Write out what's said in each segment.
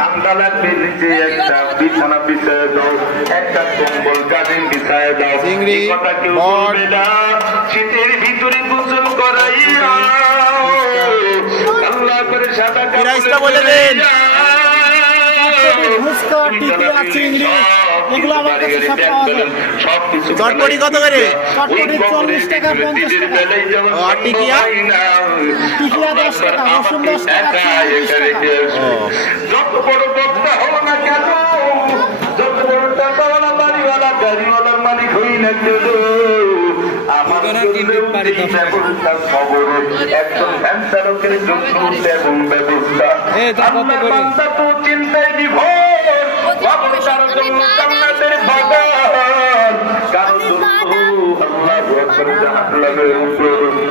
ঠান্ডা লাগবে নিচে একটা বিছানা বিছায় দাও একটা কম্বল গাদিন বিছায় দাও চিংড়ি, কথা কেউ বলবে না শীতের ভিতরে গোসল করাইয়া। আল্লাহ করে সাদা কাপড় বলে দিন। ফুচকা, টিকিয়া, চিংড়ি, এগুলো আমার কাছে সব পাওয়া যায়। চটপটি কত করে? চটপটি 40 টাকা, 50 টাকা। আর টিকিয়া? টিকিয়া 10 টাকা, রসুন 10 টাকা, চিংড়ি 20 টাকা। যত বড় বক্তা হও না কেন যত বড় টাকাওয়ালা বাড়িওয়ালা গাড়িওয়ালার মালিক হই না কেন এই ব্যবস্থা খবরে একজন ফ্যান চালকের জন্য তেমন ব্যবস্থা। আল্লাহ বান্দা তো চিন্তায় বিভোর বাবুর জন্য জান্নাতের বাগান। কারও জন্য আল্লাহু আকবার জাহান্নামের উপরন্ত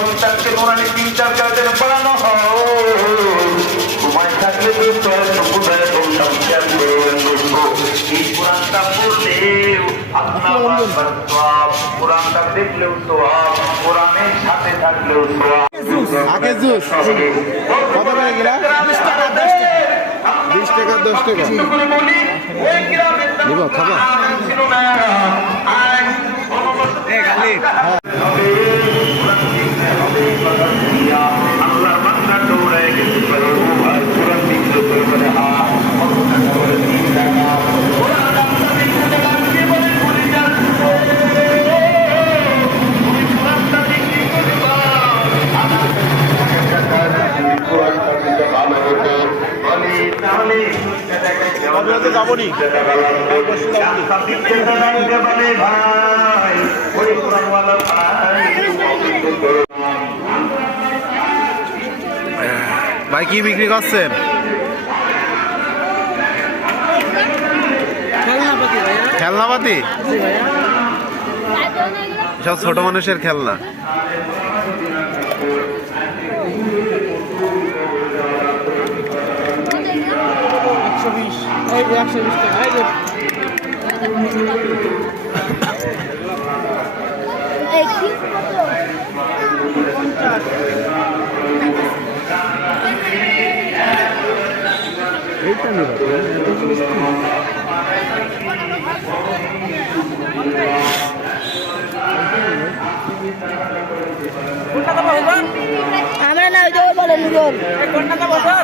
সন্তানকে কোরআনে তিন চার কাজের পড়ানো হয়। ঘুমায় থাকলে দুষ্ট সুকুদায় বললাম খেয়াল এই কোরআনটা পড়লেও আপনার কোরআনটা দেখলেও সওয়াব কোরআনের সাথে থাকলেও সওয়াব। আখের জুস কত করে গেলা বিশ টাকা দশ টাকা। খাবা? কবিরাজে যাবনি। ভাই কি বিক্রি করছেন? খেলনাপাতি? সব ছোট মানুষের খেলনা। একশো বিশ। এই যে একশো বিশ টাকা এই যে। এইটা আমরা না ওই যে ওই বলে কোনটা তো বছর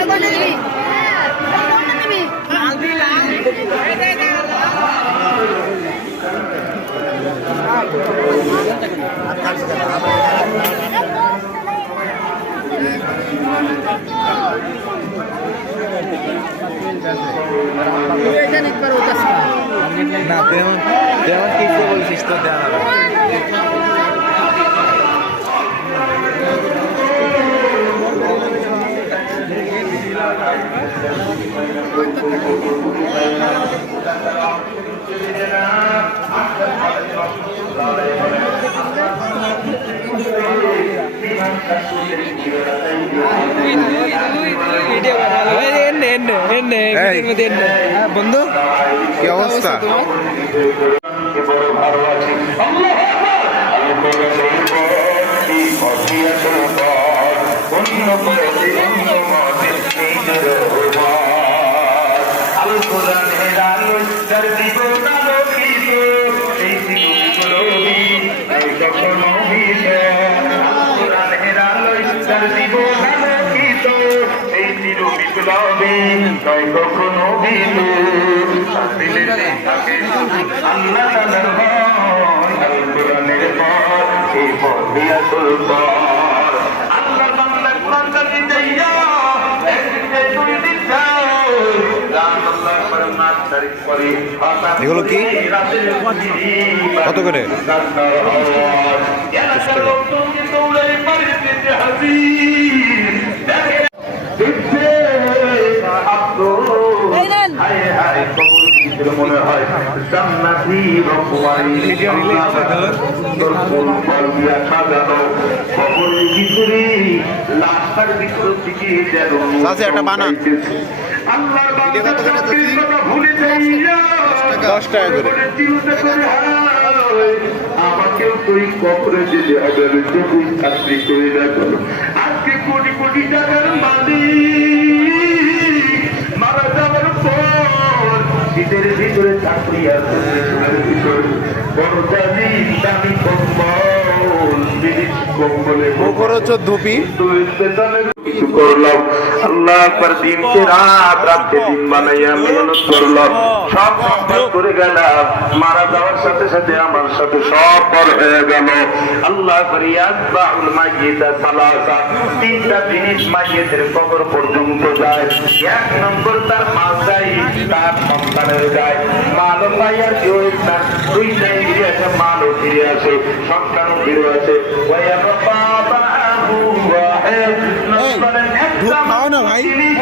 কোনটা নিবি কোনটা নিবি তুই এটা নিতে পারো ওটা না তেমন তেমন কিছু বলছিস? তো দেওয়া বন্ধু কি অবস্থা কে বিপ্লবী নয় কখনো বিলু দিলে থাকে আল্লাহ তাআলার ভয়, আল কোরআনের ভয়, এই দিয়া বান্দা এগুলো কি? কত করে? রাস্তার আওয়াজ। এলাকার লোকজন কি দৌড়ে বাড়িতে যে হাজির। দেখে দেখছে আব্দুল। এই নেন। হায় হায় কবর ভিতরে মনে হয় জান্নাতি রকমারি সুন্দর ফুল ফল দিয়া সাজানো কবরের ভিতরে লাশটার ভিতর থেকে যেন একটা বানান। আল্লাহর ভুলে যাইয়া টাকা করে। আমাকেও তুই কবরে যেতে হবে। আমি চাকরি করে দেখো আজকে কোটি কোটি টাকার মালিক। দামি কম্বল কম্বলে মুখরোচক ধুপি। কিছু করলাম। আল্লাহ একবার দিনকে রাত রাতকে দিন বানাইয়া মেহনত করলাম। সব সম্পদ করে গেলাম। মারা যাওয়ার সাথে সাথে আমার সাথে সব পর হয়ে গেল। আল্লাহ বাউল মাইয়েতা সালাসা। তিনটা জিনিস মাইয়েতের কবর পর্যন্ত যায়। এক নম্বর তার মা যায়, তার সন্তানের যায়। মালও পাইয়া কেউ না দুইটাই ফিরে আসে, মালও ফিরে আসে, সন্তানও ফিরে আসে। ওই আমার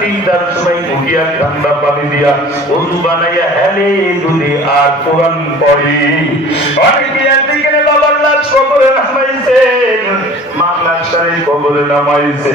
তিনটার সময় উঠিয়া ঠান্ডা পানি দিয়া ওজু বানাইয়া হেলে যদি আর কোরআন পড়ে। অনেকে বাবার লাশ কবরে নামাইছে মামলার সারে কবরে নামাইছে।